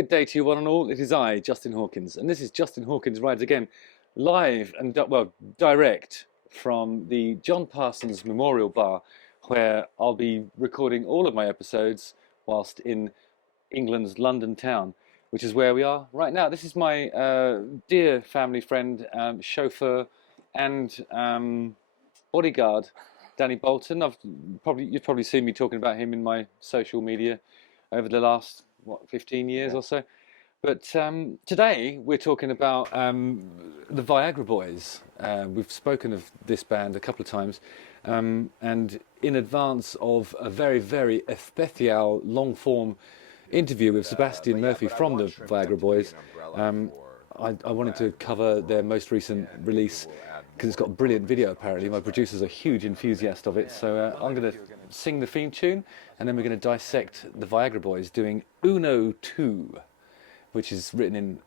Good day to you one and all. It is I, Justin Hawkins, and this is Justin Hawkins Rides Again, live and direct from the John Parsons Memorial Bar, where I'll be recording all of my episodes whilst in England's London town, which is where we are right now. This is my dear family friend, chauffeur, and bodyguard, Danny Bolton. You've probably seen me talking about him in my social media over the last 15 years or so. But today we're talking about the Viagra Boys. We've spoken of this band a couple of times, and in advance of a very, very especial long-form interview with Sebastian Murphy from the Viagra Boys, I wanted to cover their most recent release because it's got a brilliant video apparently. My producer's a huge enthusiast of it, so I'm going to sing the theme tune and then we're going to dissect the Viagra Boys doing Uno 2, which is written in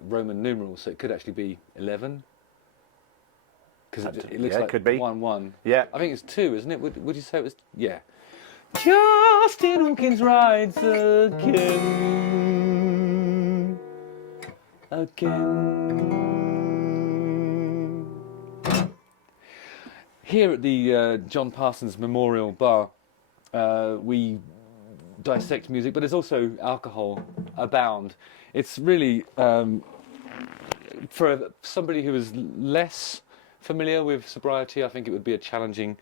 Roman numerals, so it could actually be 11. Because it looks like it could be 1-1. Yeah. I think it's 2, isn't it? Would you say it was? Yeah. Justin Hawkins rides again. Here at the John Parsons Memorial Bar, we dissect music, but there's also alcohol abound. It's really, for somebody who is less familiar with sobriety, I think it would be a challenging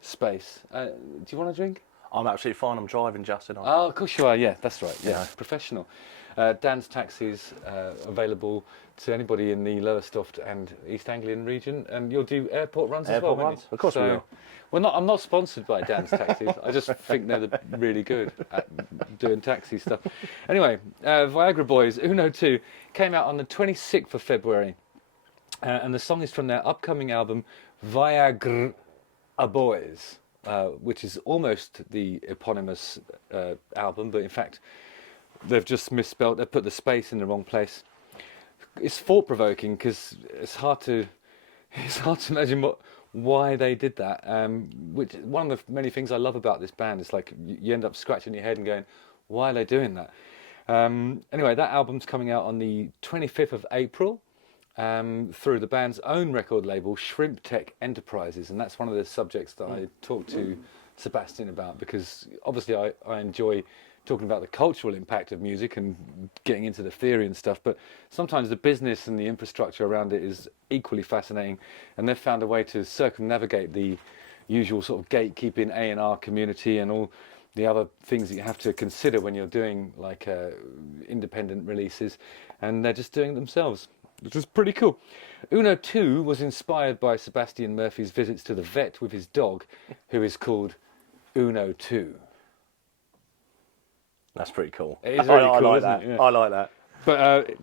space. Do you want a drink? I'm absolutely fine. I'm driving, Justin. Oh, of course you are. Yeah, that's right. Yeah, professional. Dan's taxis available to anybody in the Lowestoft and East Anglian region, and you'll do airport runs as well. Runs. Of course we will. I'm not sponsored by Dan's taxis. I just think they're really good at doing taxi stuff. Anyway, Viagra Boys, Uno 2, came out on the 26th of February, and the song is from their upcoming album, Viagra Boys, which is almost the eponymous album, but in fact, they've just misspelled. They've put the space in the wrong place. It's thought-provoking because it's hard to imagine why they did that. Which one of the many things I love about this band is like you end up scratching your head and going, why are they doing that? Anyway, that album's coming out on the 25th of April through the band's own record label, Shrimp Tech Enterprises, and that's one of the subjects that I talked to Sebastian about because obviously I enjoy talking about the cultural impact of music and getting into the theory and stuff, but sometimes the business and the infrastructure around it is equally fascinating, and they've found a way to circumnavigate the usual sort of gatekeeping A&R community and all the other things that you have to consider when you're doing like independent releases, and they're just doing it themselves, which is pretty cool. Uno 2 was inspired by Sebastian Murphy's visits to the vet with his dog, who is called Uno 2. That's pretty cool. It is really cool, like isn't that. it? Yeah. I like that. But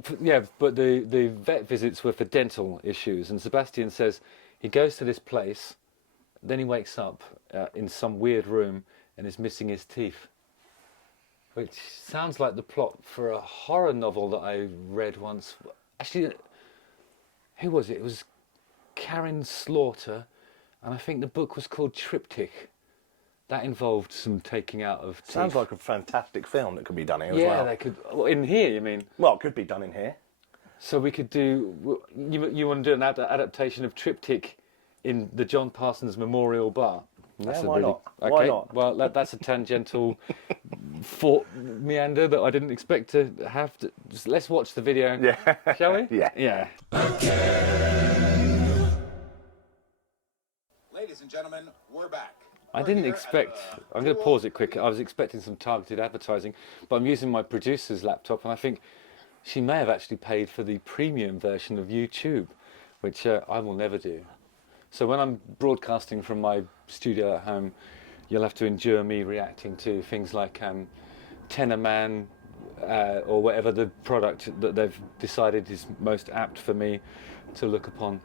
but the vet visits were for dental issues, and Sebastian says he goes to this place, then he wakes up in some weird room and is missing his teeth, which sounds like the plot for a horror novel that I read once. Actually, who was it? It was Karen Slaughter, and I think the book was called Triptych. That involved some taking out of teeth. Sounds like a fantastic film that could be done here as well. Yeah, they could. Well, in here, you mean? Well, it could be done in here. So we could do. You want to do an adaptation of Triptych in the John Parsons Memorial Bar? Yeah, why not? Okay. Why not? Well, that's a tangential thought meander that I didn't expect to have. Just let's watch the video. Yeah. Shall we? Yeah. Yeah. Ladies and gentlemen, we're back. I didn't expect. I'm going to pause it quick. I was expecting some targeted advertising, but I'm using my producer's laptop, and I think she may have actually paid for the premium version of YouTube, which I will never do. So when I'm broadcasting from my studio at home, you'll have to endure me reacting to things like Tenor Man or whatever the product that they've decided is most apt for me to look upon.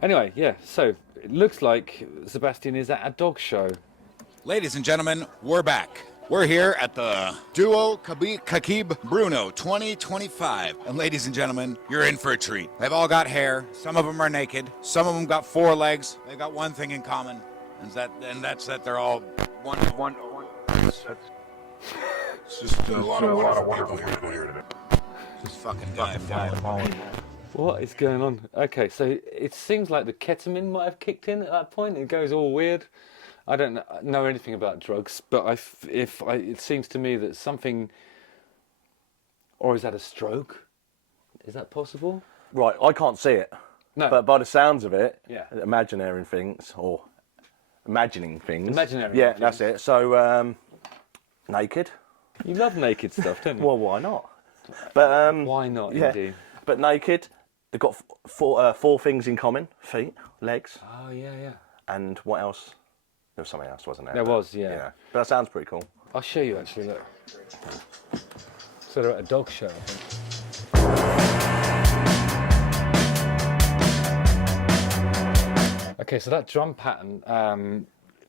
Anyway, yeah, so it looks like Sebastian is at a dog show. Ladies and gentlemen, we're back. We're here at the Duo Kakib Bruno 2025. And ladies and gentlemen, you're in for a treat. They've all got hair. Some of them are naked. Some of them got 4 legs. They've got one thing in common. And that's that they're all one. It's just a lot of wonderful people here today. fucking guy falling. What is going on? Okay, so it seems like the ketamine might have kicked in at that point. It goes all weird. I don't know anything about drugs, but it seems to me that something, or is that a stroke? Is that possible? Right, I can't see it. No. But by the sounds of it, Yeah. imagining things. Imaginary Yeah, things. that's it. So, naked. You love naked stuff, don't you? Well, why not? But Why not, yeah, indeed? but naked. They've got four things in common: feet, legs, Oh, yeah. and what else? There was something else, wasn't there? There But, was, yeah. But that sounds pretty cool. I'll show you, actually, look. So they're at a dog show, I think. Okay, so that drum pattern,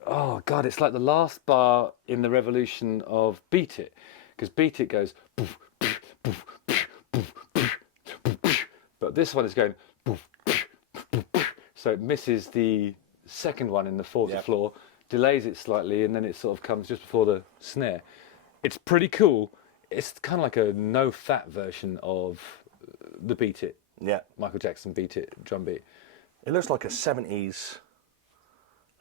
oh God, it's like the last bar in the revolution of Beat It, because Beat It goes, poof, poof, poof, poof, poof, poof, poof, poof, but this one is going, poof, poof, poof, poof. So it misses the second one in the fourth Yep. floor, delays it slightly, and then it sort of comes just before the snare. It's pretty cool. It's kind of like a no-fat version of the Beat It, Yeah. Michael Jackson Beat It drum beat. It looks like a 70s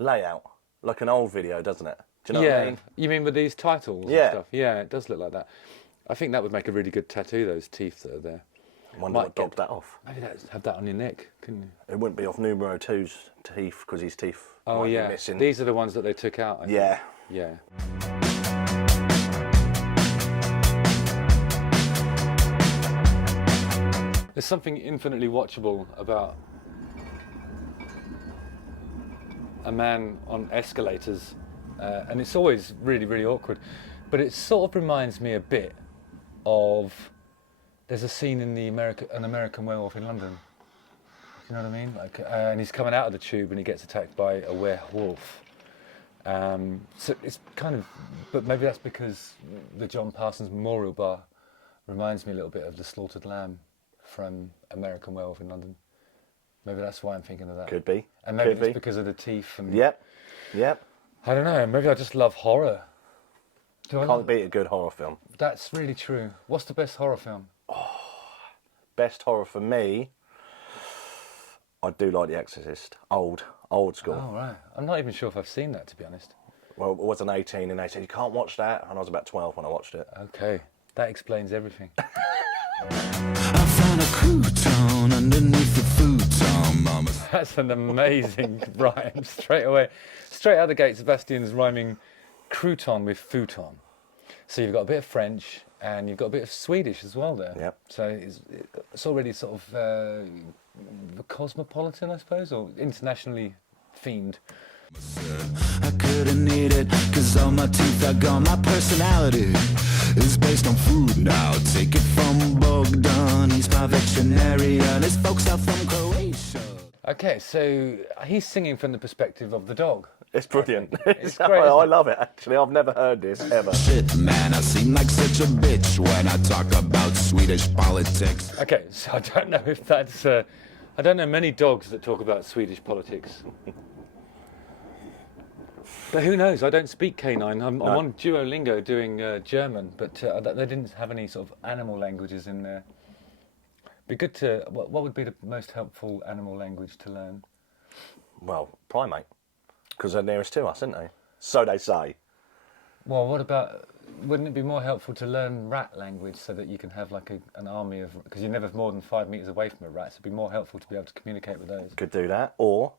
layout, like an old video, doesn't it? Do you know what I mean? You mean with these titles and Yeah. stuff? Yeah, it does look like that. I think that would make a really good tattoo, those teeth that are there. I wonder Might what dogged get- that off. Maybe have that on your neck, couldn't you? It wouldn't be off numero 2's teeth because his teeth Oh, might be yeah. missing. These are the ones that they took out, I think. Yeah. Yeah. There's something infinitely watchable about a man on escalators, and it's always really, really awkward. But it sort of reminds me a bit of, there's a scene in An American Werewolf in London. You know what I mean? Like, and he's coming out of the tube and he gets attacked by a werewolf. So it's kind of, but maybe that's because the John Parsons Memorial Bar reminds me a little bit of the Slaughtered Lamb from American Werewolf in London. Maybe that's why I'm thinking of that. Could be. And maybe Could it's be. because of the teeth. And Yep. I don't know. Maybe I just love horror. Do I Can't beat a good horror film. That's really true. What's the best horror film? Best horror for me, I do like The Exorcist. Old school. Oh, right. I'm not even sure if I've seen that, to be honest. Well, it wasn't 18 and they said, you can't watch that. And I was about 12 when I watched it. Okay. That explains everything. I found a crouton underneath the futon, mama. That's an amazing rhyme straight away. Straight out the gate, Sebastian's rhyming crouton with futon. So you've got a bit of French and you've got a bit of Swedish as well there. Yep. So it's already sort of cosmopolitan, I suppose, or internationally themed. I couldn't eat it, cause all my teeth are gone. My personality is based on food now. Take it from Bogdan, he's my veterinarian. His folks are from Croatia. Okay, so he's singing from the perspective of the dog. It's brilliant. It's great, I isn't it? love it, actually. I've never heard this, ever. Shit, man, I seem like such a bitch when I talk about Swedish politics. Okay, so I don't know if that's... I don't know many dogs that talk about Swedish politics. But who knows? I don't speak canine. I'm on Duolingo doing German, but they didn't have any sort of animal languages in there. Be good to... What would be the most helpful animal language to learn? Well, primate. Because they're nearest to us, aren't they? So they say. Well, what about... Wouldn't it be more helpful to learn rat language so that you can have like an army of... Because you never have more than 5 meters away from a rat, so it'd be more helpful to be able to communicate with those. Could do that. Or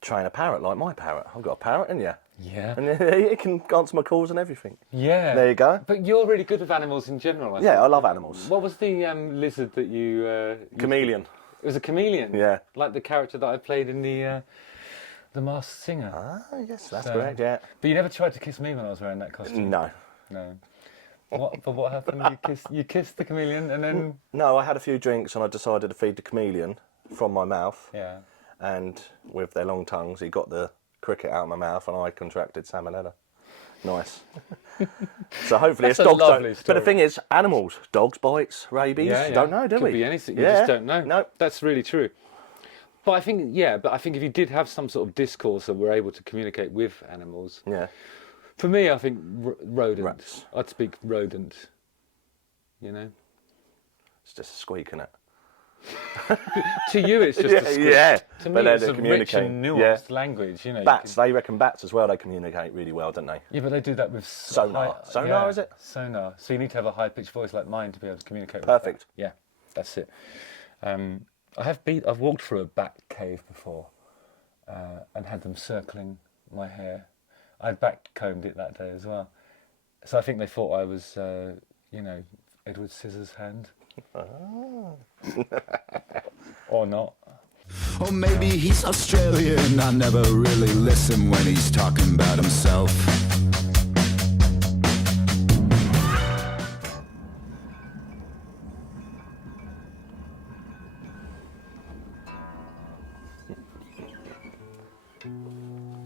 train a parrot like my parrot. I've got a parrot, haven't you? Yeah. And it can answer my calls and everything. Yeah. There you go. But you're really good with animals in general, I Yeah, think. I love animals. What was the lizard that you... Chameleon. It was a chameleon? Yeah. Like the character that I played in the Masked Singer. Ah, yes, that's So- correct, yeah. But you never tried to kiss me when I was wearing that costume? No. No. But what happened? You kissed the chameleon and then... No, I had a few drinks and I decided to feed the chameleon from my mouth. Yeah. And with their long tongues, he got the cricket out of my mouth and I contracted salmonella. Nice. So hopefully That's it's a dogs lovely don't. story. But the thing is, animals, dogs bites, rabies, don't know, do Could we? be anything. You Yeah. just don't know. No. That's really true. But I think, if you did have some sort of discourse and were able to communicate with animals, Yeah. for me, I think rodent. Rats. I'd speak rodent. You know. It's just a squeak, isn't it? To you, it's just a squeak. Yeah. To me, But then it's they a rich communicate. and nuanced language. You know, Bats, they reckon bats as well, they communicate really well, don't they? Yeah, but they do that with Sonar. Sonar, is it? Sonar. So you need to have a high-pitched voice like mine to be able to communicate. Perfect. With that. Yeah, that's it. I've walked through a bat cave before, and had them circling my hair. I'd back-combed it that day as well. So I think they thought I was, Edward Scissorhands. Or not. Or maybe he's Australian. I never really listen when he's talking about himself.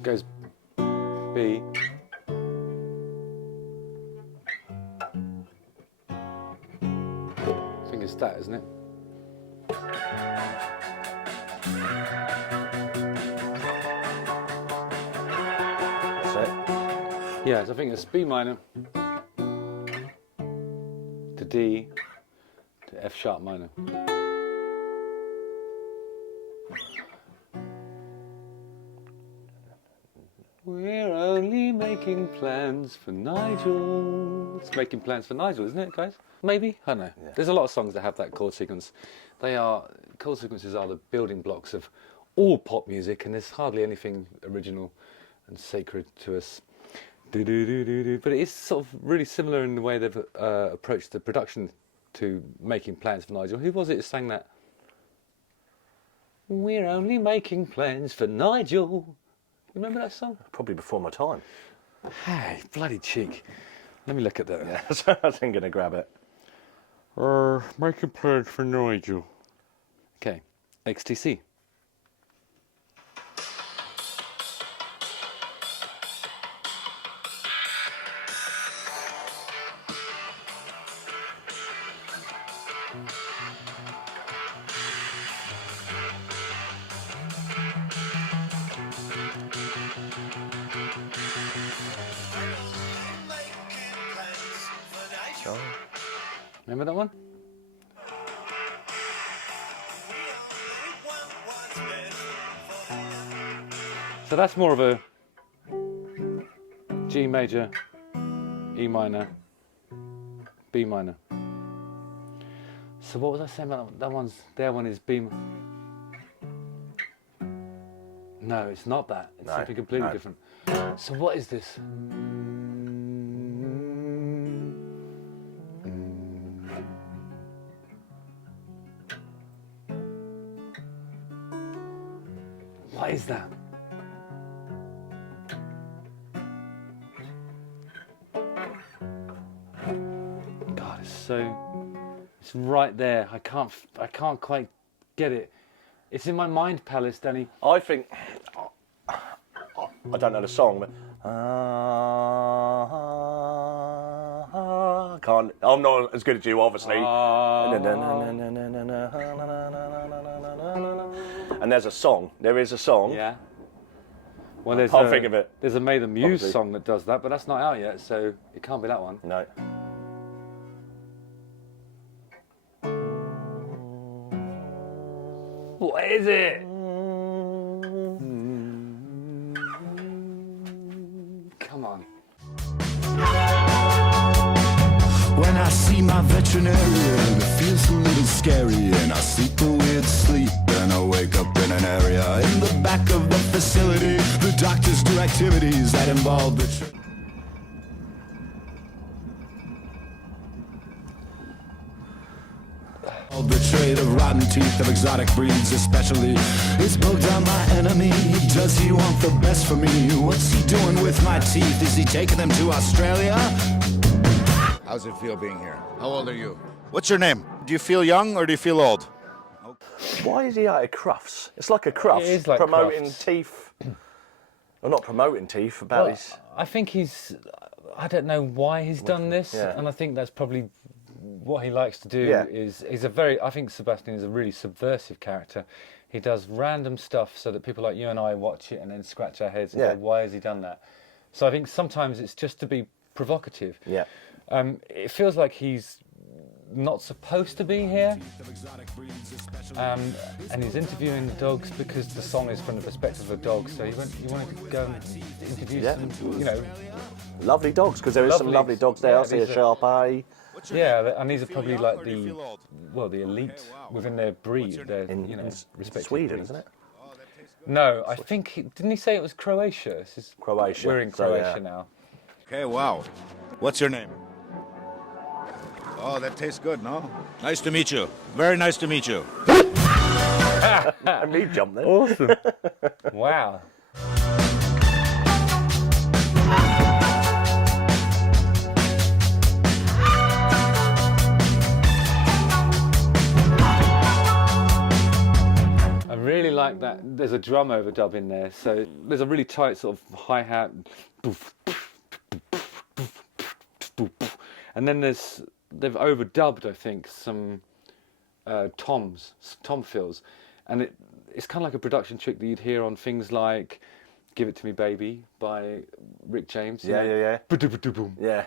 Goes B. I think it's that, isn't it? That's it. Yeah, so I think it's B minor to D to F sharp minor. We're only making plans for Nigel. It's making plans for Nigel, isn't it, guys? Maybe? I don't know. Yeah. There's a lot of songs that have that chord sequence. Chord sequences are the building blocks of all pop music, and there's hardly anything original and sacred to us. Do-do-do-do-do. But it is sort of really similar in the way they've approached the production to Making Plans for Nigel. Who was it that sang that? We're only making plans for Nigel. Remember that song? Probably before my time. Hey, bloody cheek. Let me look at that. Yeah, so I was going to grab it. Making plans for Nigel. Okay, XTC. Remember that one? So that's more of a G major, E minor, B minor. So what was I saying about that one? Their one is B. No, it's not that. It's No, something completely no. different. So what is this? What is that? God, it's right there. I can't quite get it. It's in my mind palace, Danny. I think, I don't know the song, but I'm not as good as you, obviously. And there's a song. There is a song. Yeah. Well, there's can't think of it. There's a May the Muse Obviously. song that does that, but that's not out yet, so it can't be that one. No. What is it? Come on. When I see my veterinarian, it feels a little scary, and I sleep a weird sleep, and I wake up in an area in the back of the facility. The doctors do activities that involve the trade of rotten teeth of exotic breeds, especially. Is Bolton my enemy? Does he want the best for me? What's he doing with my teeth? Is he taking them to Australia? How's it feel being here? How old are you? What's your name? Do you feel young or do you feel old? Why is he out of Crufts? It's like a Crufts. It is like promoting Crufts. teeth. Well, not promoting teeth, about his... I think I don't know why he's done this, yeah. and I think that's probably what he likes to do. Yeah. I think Sebastian is a really subversive character. He does random stuff so that people like you and I watch it and then scratch our heads and Yeah. go, why has he done that? So I think sometimes it's just to be provocative. Yeah. It feels like he's not supposed to be here. And he's interviewing the dogs because the song is from the perspective of a dog. So he wanted to go and interview some, you know, lovely dogs, because there is some lovely dogs there. I see a Sharpei. Yeah, and these are probably like the elite within their breed. They're, you know, respected Sweden, breeds. isn't it? No, I think didn't he say it was Croatia? This is, Croatia. We're in Croatia now. Okay, wow. What's your name? Oh, that tastes good, no? Nice to meet you. Very nice to meet you. And me jump there. Awesome. Wow. I really like that. There's a drum overdub in there, so there's a really tight sort of hi-hat, and then they've overdubbed, I think, some tom fills, and it's kind of like a production trick that you'd hear on things like "Give It to Me, Baby" by Rick James. Yeah. Yeah. Yeah.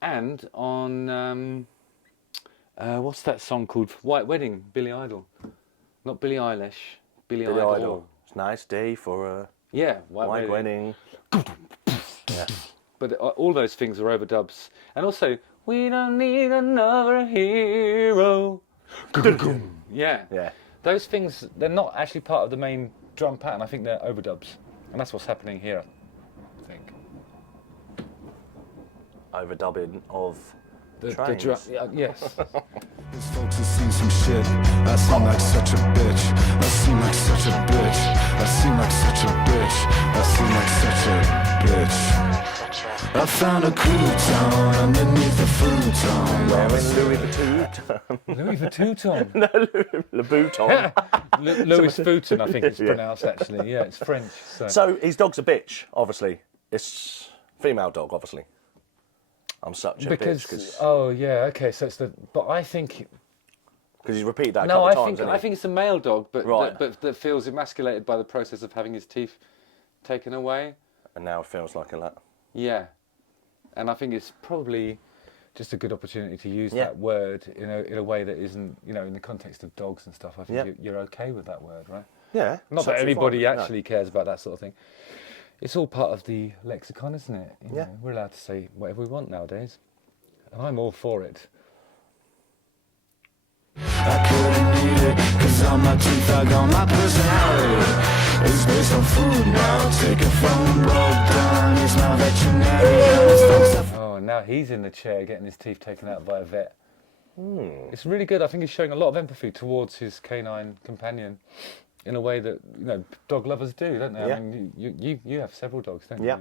And on what's that song called? White Wedding, Billy Idol, not Billie Eilish. Billy Idol. It's a nice day for a White wedding. Yeah. But all those things are overdubs, and also we don't need another hero. Yeah. Those things, they're not actually part of the main drum pattern. I think they're overdubs, and that's what's happening here, I think. Overdubbing of The trains. drum, yes. These folks have seen some shit. I seem like such a bitch. I seem like such a bitch. I seem like such a bitch. I seem like such a bitch. I found a crouton underneath the futon. Wearing Louis Vuitton. Louis Vuitton. No, Louboutin. Louis Vuitton, I think it's pronounced actually. Yeah, it's French. So his dog's a bitch, obviously. It's female dog, obviously. I'm such a bitch because okay. So it's but I think he's repeated that a couple of times. I think it's a male dog, but Right. that feels emasculated by the process of having his teeth taken away. And now it feels like a lot. Yeah, and I think it's probably just a good opportunity to use that word in a way that isn't, you know, in the context of dogs and stuff. I think you're okay with that word, right? Yeah. Not that anybody fine. actually cares about that sort of thing. It's all part of the lexicon, isn't it? You know, we're allowed to say whatever we want nowadays, and I'm all for it. I couldn't eat it, cause on my teeth I got my personality. It's based on food now, take it from broke down. It's not veterinary. Oh, and now he's in the chair getting his teeth taken out by a vet. It's really good. I think he's showing a lot of empathy towards his canine companion in a way that, you know, dog lovers do, don't they? Yeah. I mean, you have several dogs, don't Yeah.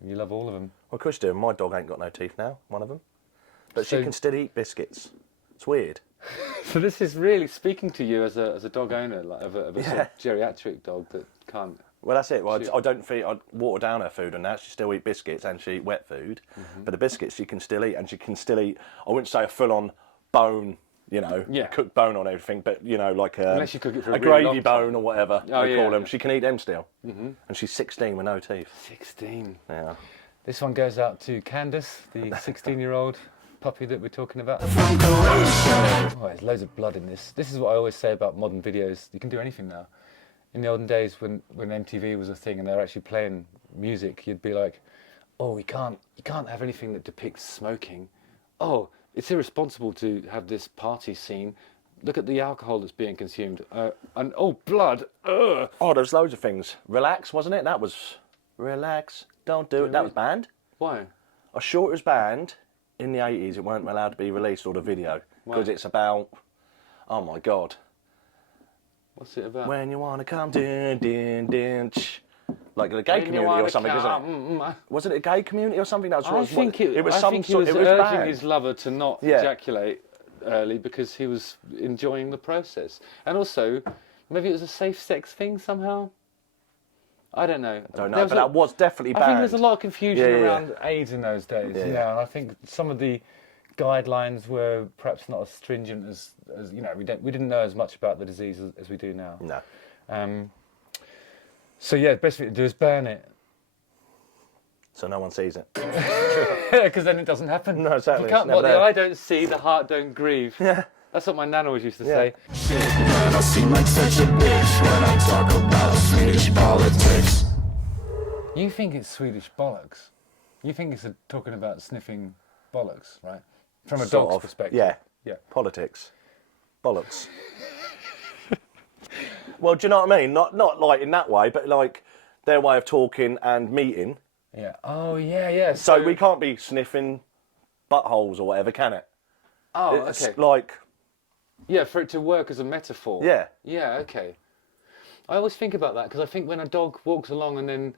you? You love all of them. Well, of course you do. My dog ain't got no teeth now, one of them. But So- she can still eat biscuits. It's weird. So this is really speaking to you as a dog owner, like of a sort of geriatric dog that can't. Well, that's it. Well, I don't feed. I water down her food and that. She still eat biscuits and she eat wet food. But the biscuits she can still eat, and she can still eat. I wouldn't say a full-on bone, you know, cooked bone on everything, but you know, like Unless you cook it for a really gravy long time. bone or whatever they call them. Yeah. She can eat them still. And she's 16 with no teeth. 16. Yeah. This one goes out to Candace, the 16-year-old puppy that we're talking about. Oh, there's loads of blood in this. This is what I always say about modern videos. You can do anything now. In the olden days, when MTV was a thing and they were actually playing music, you'd be like, "Oh, you can't have anything that depicts smoking. Oh, it's irresponsible to have this party scene. Look at the alcohol that's being consumed. And oh, blood. Ugh." Oh, there's loads of things. Relax, wasn't it? That was relax. Don't do it. That was banned. Why? I'm sure it was banned in the 80s. It weren't allowed to be released or the video because it's about. Oh my God. What's it about? When you wanna come, din din din, like the gay community or something, isn't it? Wasn't it a gay community or something? That was. I think it was some he sort. was It was urging banned. his lover to not ejaculate early because he was enjoying the process, and also maybe it was a safe sex thing somehow. I don't know. Don't know, but that was definitely banned. I think there's a lot of confusion Yeah. around AIDS in those days. Yeah. You know, and I think some of the guidelines were perhaps not as stringent as you know. We didn't know as much about the disease as we do now. No. So yeah, the best thing to do is ban it. So no one sees it. Yeah, because then it doesn't happen. No, exactly, You can't, it's never what the there. eye don't see, the heart don't grieve. Yeah. That's what my nan always used to say. Shit, man, I seem like such a bitch when I talk about Swedish politics. You think it's Swedish bollocks? You think it's talking about sniffing bollocks, right? From a Sort dog's of. perspective. Yeah. Yeah. Politics. Bollocks. Well, do you know what I mean? Not like in that way, but like their way of talking and meeting. Yeah. Oh, yeah, yeah. So we can't be sniffing buttholes or whatever, can it? Oh, It's okay. like, Yeah, for it to work as a metaphor. yeah. Yeah, okay. I always think about that because I think when a dog walks along and then,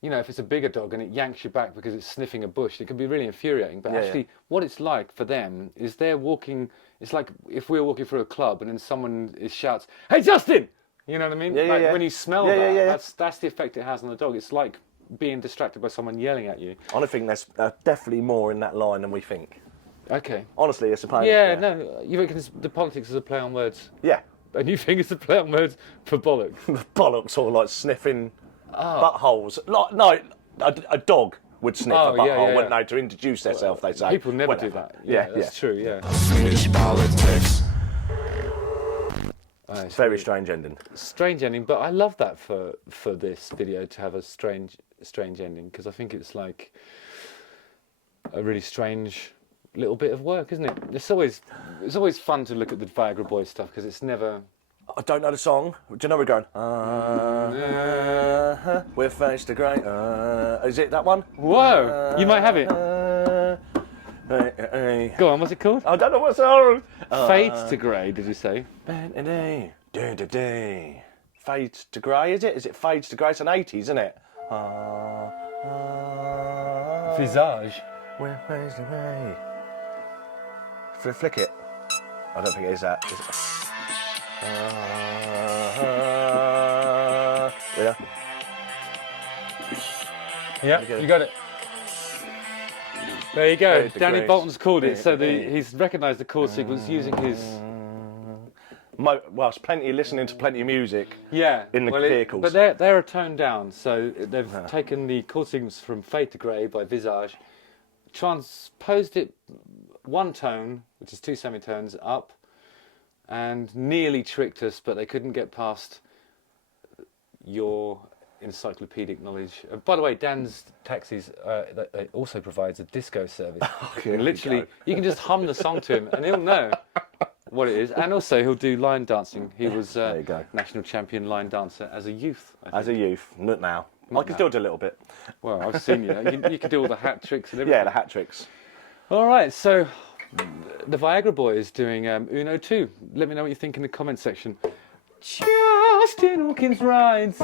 you know, if it's a bigger dog and it yanks you back because it's sniffing a bush, it can be really infuriating. But Yeah, actually, what it's like for them is they're walking. It's like if we're walking through a club and then someone shouts, "Hey, Justin!" You know what I mean? Yeah, yeah, like yeah. when you smell Yeah, that, yeah, yeah. that's the effect it has on the dog. It's like being distracted by someone yelling at you. I think there's definitely more in that line than we think. Okay. Honestly, it's a play. Yeah, no, you reckon the politics is a play on words, Yeah. and you think it's a play on words for bollocks? Bollocks or like sniffing buttholes. Like, no, a dog would sniff Oh, a butthole, yeah, yeah, wouldn't yeah. they? To introduce themselves, they say. People never do Whatever. that. Yeah, That's true. Yeah. Swedish politics. It's Very really strange ending. strange ending, but I love that for this video to have a strange ending because I think it's like a really strange little bit of work, isn't it? It's always fun to look at the Viagra Boys stuff because it's never. I don't know the song. Do you know we're going? We're faced to grey. Is it that one? Whoa! You might have it. Go on. What's it called? I don't know what song. Fades to grey. Did you say? Fades to grey, is it? Is it Fades to grey? It's an 80s, isn't it? Visage. We're fades to grey. Flick it. I don't think it is that. Is it? Yeah. Yeah, you got it. There you go. Fade to Danny grey. Bolton's called it. So Yeah. he's recognised the chord sequence using his. Well, it's listening to plenty of music. Yeah, in the vehicles. But they're a tone down, so they've taken the chord sequence from Fade to Grey by Visage, transposed it one tone, which is two semitones, up, and nearly tricked us, but they couldn't get past your encyclopedic knowledge. By the way, Dan's Taxis also provides a disco service. Here we Literally, go. you can just hum the song to him, and he'll know what it is. And also, he'll do line dancing. He was There you go. national champion line dancer as a youth. I As a think. youth, not now. I can now. still do a little bit. Well, I've seen you. You can do all the hat tricks and everything. Yeah, the hat tricks. All right, so the Viagra Boys doing Uno 2. Let me know what you think in the comment section. Justin Hawkins rides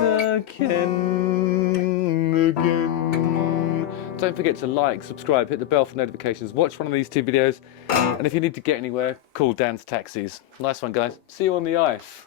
again. Don't forget to like, subscribe, hit the bell for notifications, watch one of these two videos, and if you need to get anywhere, call Dan's Taxis. Nice one, guys. See you on the ice.